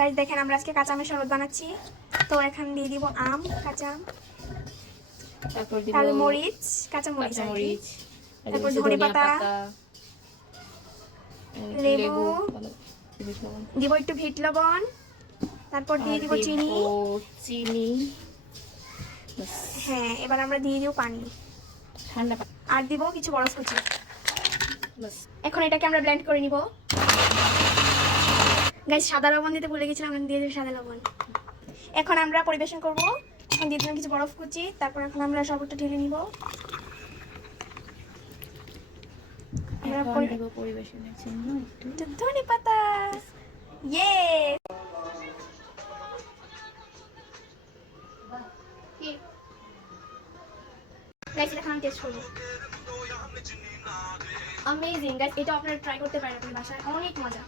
Guys দেখেন আমরা আজকে কাঁচা আমের শরবত বানাচ্ছি। তো এখন দিয়ে দিব আম, কাঁচা আম, তারপর দিব মরিচ, কাঁচা মরিচ, তারপর ধনে ধনিয়া পাতা, লেবু, দিব একটু ভিট লবণ, তারপর দিয়ে দিব চিনি। হ্যাঁ, এবার আমরা দিয়ে দিব পানি, ঠান্ডা আর দিব কিছু বরফ কুচি। এখন এটাকে আমরা ব্লেন্ড করে নিব। গাইস সাদা লবণ দিতে ভুলে গেছিলাম, আমি দিয়ে দেব সাদা লবণ। এখন আমরা পরিবেশন করব। এখন দিয়ে দিলাম কিছু বরফ কুচি, তারপর এখন আমরা শরবতটা ঢেলে নিব। আমরা পরিবেশনের জন্য একটু ধনে পাতা। ইয়ে গাইস এখন আমি টেস্ট করব। অ্যামেজিং গাইস, এটা আপনারা ট্রাই করতে পারেন আপনার বাসায়, অনেক মজা।